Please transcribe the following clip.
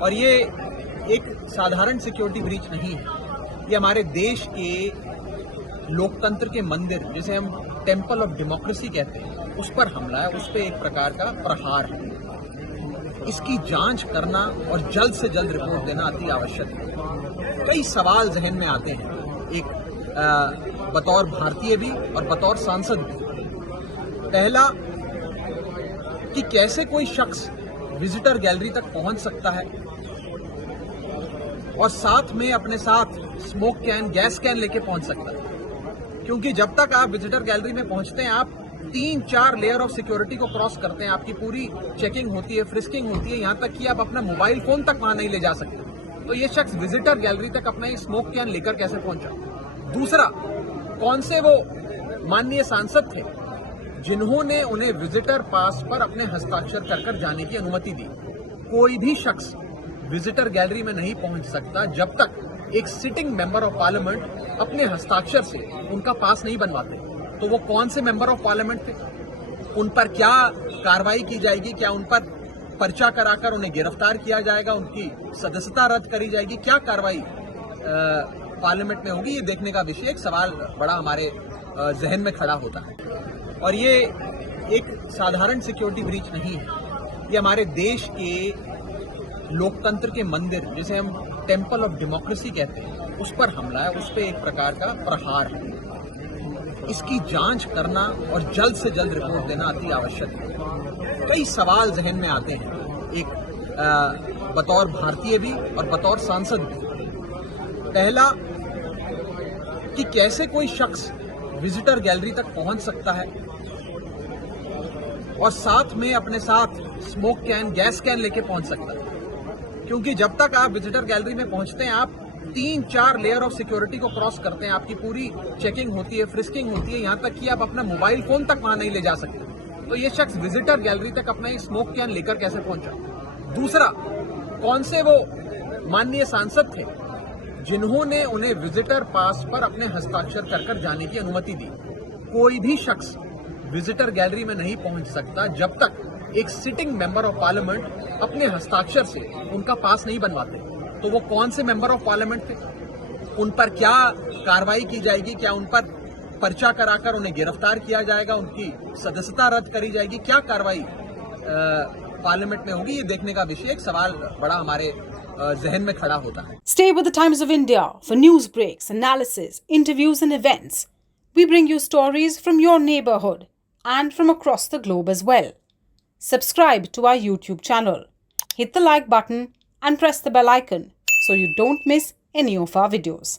और ये एक साधारण सिक्योरिटी ब्रीच नहीं है, ये हमारे देश के लोकतंत्र के मंदिर, जिसे हम टेम्पल ऑफ डेमोक्रेसी कहते हैं, उस पर हमला है, उस पर एक प्रकार का प्रहार है। इसकी जांच करना और जल्द से जल्द रिपोर्ट देना अति आवश्यक है। कई सवाल जहन में आते हैं, एक बतौर भारतीय भी और बतौर सांसद भी। पहला कि कैसे कोई शख्स विजिटर गैलरी तक पहुंच सकता है और साथ में अपने साथ स्मोक कैन, गैस कैन लेके पहुंच सकता है, क्योंकि जब तक आप विजिटर गैलरी में पहुंचते हैं आप 3-4 लेयर ऑफ सिक्योरिटी को क्रॉस करते हैं। आपकी पूरी चेकिंग होती है, फ्रिस्किंग होती है, यहां तक कि आप अपना मोबाइल फोन तक वहां नहीं ले जा सकते। तो ये शख्स विजिटर गैलरी तक अपना स्मोक कैन लेकर कैसे पहुंचा? दूसरा, कौन से वो माननीय सांसद थे जिन्होंने उन्हें विजिटर पास पर अपने हस्ताक्षर कर जाने की अनुमति दी? कोई भी शख्स विजिटर गैलरी में नहीं पहुंच सकता जब तक एक सिटिंग मेंबर ऑफ पार्लियामेंट अपने हस्ताक्षर से उनका पास नहीं बनवाते। तो वो कौन से मेंबर ऑफ पार्लियामेंट थे? उन पर क्या कार्रवाई की जाएगी? क्या उन पर पर्चा कराकर उन्हें गिरफ्तार किया जाएगा? उनकी सदस्यता रद्द करी जाएगी? क्या कार्रवाई पार्लियामेंट में होगी? ये देखने का विषय, एक सवाल बड़ा हमारे जहन में खड़ा होता है। और ये एक साधारण सिक्योरिटी ब्रीच नहीं है, ये हमारे देश के लोकतंत्र के मंदिर, जिसे हम टेम्पल ऑफ डेमोक्रेसी कहते हैं, उस पर हमला है, उस पर एक प्रकार का प्रहार है। इसकी जांच करना और जल्द से जल्द रिपोर्ट देना अति आवश्यक है। कई सवाल जहन में आते हैं, एक बतौर भारतीय भी और बतौर सांसद भी। पहला कि कैसे कोई शख्स विजिटर गैलरी तक पहुंच सकता है और साथ में अपने साथ स्मोक कैन, गैस कैन लेके पहुंच सकता है, क्योंकि जब तक आप विजिटर गैलरी में पहुंचते हैं आप 3-4 लेयर ऑफ सिक्योरिटी को क्रॉस करते हैं। आपकी पूरी चेकिंग होती है, फ्रिस्किंग होती है, यहां तक कि आप अपना मोबाइल फोन तक वहां नहीं ले जा सकते। तो ये शख्स विजिटर गैलरी तक अपना स्मोक कैन लेकर कैसे पहुंचा? दूसरा, कौन से वो माननीय सांसद थे जिन्होंने उन्हें विजिटर पास पर अपने हस्ताक्षर कर जाने की अनुमति दी? कोई भी शख्स विजिटर गैलरी में नहीं पहुंच सकता जब तक एक सिटिंग मेंबर ऑफ पार्लियामेंट अपने हस्ताक्षर से उनका पास नहीं बनवाते। तो वो कौन से मेंबर ऑफ पार्लियामेंट थे? उन पर क्या कार्रवाई की जाएगी? क्या उन पर पर्चा कराकर उन्हें गिरफ्तार किया जाएगा? उनकी सदस्यता रद्द करी जाएगी? क्या कार्रवाई पार्लियामेंट में होगी? ये देखने का विषय, एक सवाल बड़ा हमारे जहन में खड़ा होता है। Stay with the Times of India for news breaks, analysis, interviews and events. We bring you stories from your neighborhood and from across the globe as well. Subscribe to our YouTube channel. Hit the like button and press the bell icon so you don't miss any of our videos.